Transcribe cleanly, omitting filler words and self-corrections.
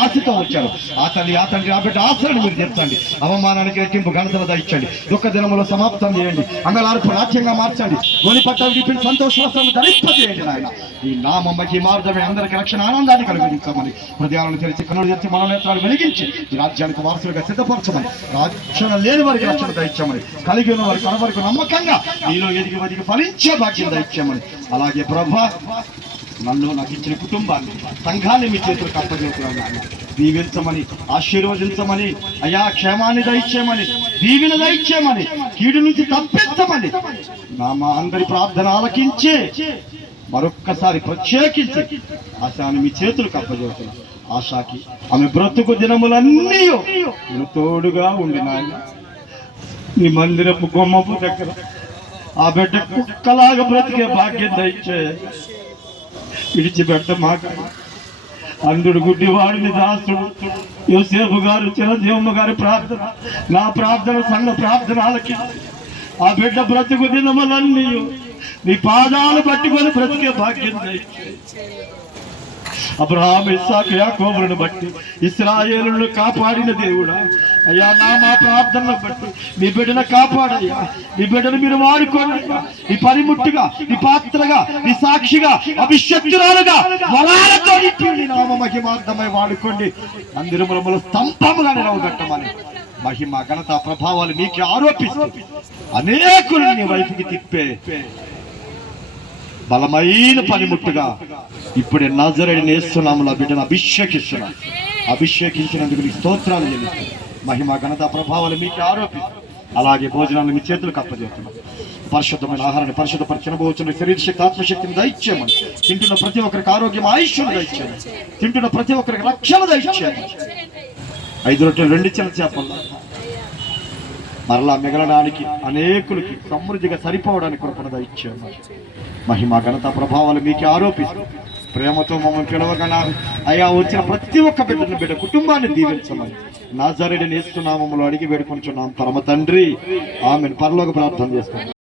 ఆశతో వచ్చారు. ఆ తల్లి ఆ తండ్రి ఆ బిడ్డ ఆశలను మీరు తీర్చండి. అవమానానికి రెట్టింపు ఘనతను దయచండి. దుఃఖ దినములో సమాప్తం చేయండి. అంగలార్పు రాజ్యంగా మార్చండి. గోని పట్టాలు విప్పిన సంతోషవస్త్రం ధరింపజేయండి. నాయన ఈ నామమ్మకి మార్గమే అందరికి రక్షణ ఆనందాన్ని కలిగించమని హృదయాలను తెరిచి కన్నులు తెరిచి మనోనేత్రాలు వెలిగించి ఈ రాజ్యానికి వారసులుగా సిద్ధపరచమని, రక్షణ లేని వారికి రక్షణ దయచమని, కలిగి ఉన్న వారికి కనవరకు నమ్మకంగా నీలో ఎదిగి వదిగి ఫలించే భాగ్యం దయచమని, అలాగే ప్రభా నన్ను నాకు ఇచ్చిన కుటుంబాన్ని సంఘాన్ని మీ చేతులకు అప్పచెప్తున్నాను. దీవించమని, ఆశీర్వదించమని, అయా క్షేమాన్ని దయచేయమని, దీవిన దయచేయమని, కీడు నుంచి తప్పించమని మా అందరి ప్రార్థన ఆలకించి మరొక్కసారి ప్రత్యేకించి ఆశాన్ని మీ చేతులకు అప్పచెప్తున్నాను. ఆశాకి ఆమె బ్రతుకు దినములన్నీ నేను తోడుగా ఉండి నాయన నీ మందిరపు గొమ్మపు దగ్గర ఆ బిడ్డ కుక్కలాగా బ్రతికే భాగ్యం దయచే. విడిచిపెట్ట మాట అందుడు గుడ్డివాడిని దాసుడు యోసేపు గారు చిరంజీవమ్మ గారి ప్రార్థన, నా ప్రార్థన సంఘ ప్రార్థనలకి ఆ బిడ్డ బ్రతుకు దినములన్నీ నీ పాదాలు పట్టుకొని బ్రతికే భాగ్యం దయచేయి. అబ్రహాము ఇస్సాకు యాకోబులను బట్టి ఇశ్రాయేలును కాపాడిన దేవుడా, అయ్యా మా ప్రార్థనను బట్టి నీ బిడ్డను కాపాడయ్యా. నీ బిడ్డను మీరు వాడుకోనయ్యా. నీ పనిముట్టుగా, నీ పాత్రగా, నీ సాక్షిగా, అభిషక్తురాలుగా వరాలతో నీ నామ మహిమార్థమై వాడుకోండి. మందిరముల స్తంభముగా నిలవగట్టమని మహిమ ఘనత ప్రభావాలు నీకు ఆరోపిస్తూ అనేకులు నీ వైపుకి తిప్పే బలమైన పనిముట్టుగా ఇప్పుడే నజరేయుడైన యేసునామములో బిడ్డను అభిషేకించినందుకు నీ స్తోత్రాలు చెల్లిస్తున్నాను. మహిమ ఘనత ప్రభావాలు మీకు ఆరోపిస్తూ అలాగే భోజనాన్ని మీ చేతులకు అప్పజేస్తున్నాను. పరిశుద్ధమైన ఆహారాన్ని పరిశుద్ధపరిచిన భోజనం శరీర శక్తి ఆత్మశక్తిని దయచేయమని, తింటున్న ప్రతి ఒక్కరికి ఆరోగ్యం ఆయుష్ను దయచేయమని, తింటున్న ప్రతి ఒక్కరికి రక్షణ దయచేయమని, 5 రొట్టెలు 2 చిన్న చేపలు మరలా మిగలడానికి అనేకులకి సమృద్ధిగా సరిపోవడానికి కృపణ దయచేయమని మహిమ ఘనత ప్రభావాలు మీకు ఆరోపిస్తూ ప్రేమతో మమ్మల్ని పిలవగా అయ్యా వచ్చిన ప్రతి ఒక్క బిడ్డ కుటుంబాన్ని దీవించమని నజరేయుడైన యేసు నామములో అడిగి వేడుకొనుచున్నాం పరమ తండ్రి. ఆమేన్. పరలోక ప్రార్థన చేస్తాం.